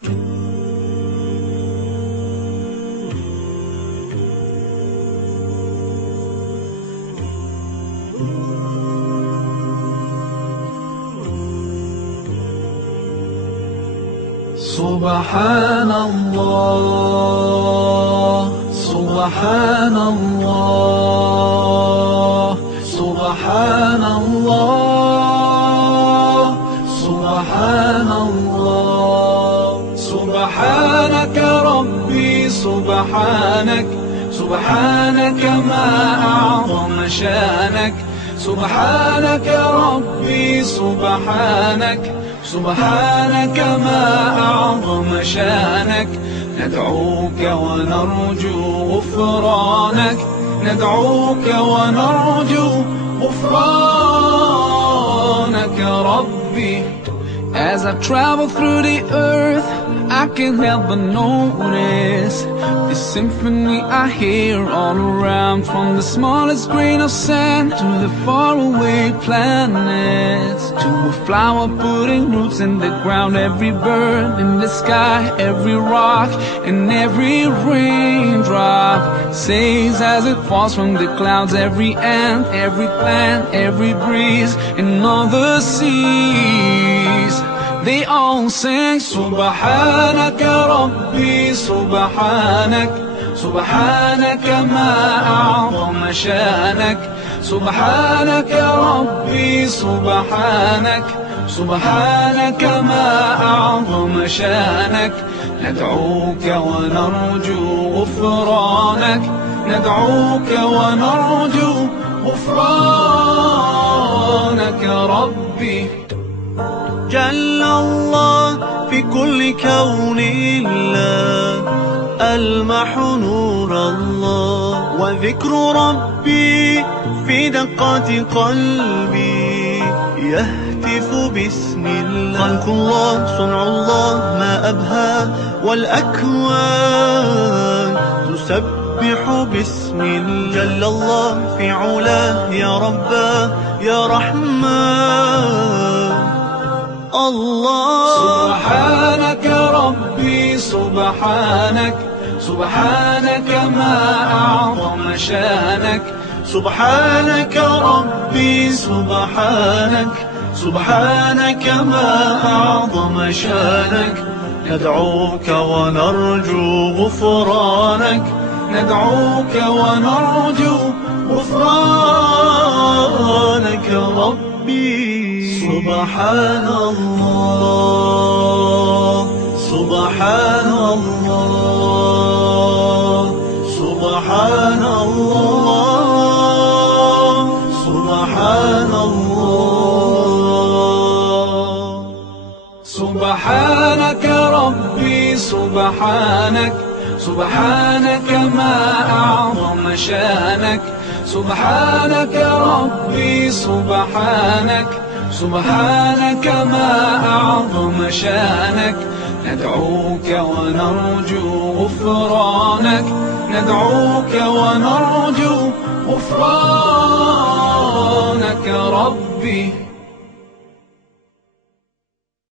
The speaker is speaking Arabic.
سبحان الله سبحان الله سبحان الله سبحان الله سبحانك ربي سبحانك سبحانك ما أعظم شانك سبحانك ربي سبحانك سبحانك ما أعظم شانك ندعوك ونرجو غفرانك ندعوك ونرجو غفرانك ربي. As I travel through the earth, I can't help but notice the symphony I hear all around, from the smallest grain of sand to the faraway planets, to a flower putting roots in the ground, every bird in the sky, every rock and every raindrop sings as it falls from the clouds, every ant, every plant, every breeze and all the seas. They all sing سبحانك ربي سبحانك سبحانك ما أعظم شانك سبحانك ربي سبحانك سبحانك ما أعظم شانك ندعوك ونرجو غفرانك ندعوك ونرجو غفرانك ربي. جل الله في كل كون الله ألمح نور الله، وذكر ربي في دقات قلبي يهتف باسم الله. خلق الله صنع الله ما أبهى، والأكوان تسبح باسم الله. جل الله في علاه يا رباه يا رحمن الله. سبحانك ربي سبحانك سبحانك ما أعظم شانك سبحانك ربي سبحانك سبحانك ما أعظم شانك ندعوك ونرجو غفرانك ندعوك ونرجو غفرانك ربي. سبحان الله سبحان الله سبحان الله سبحان الله. سبحانك ربي سبحانك سبحانك ما أعظم شانك سبحانك ربي سبحانك سبحانك ما أعظم شانك ندعوك ونرجو غفرانك ندعوك ونرجو غفرانك ربي.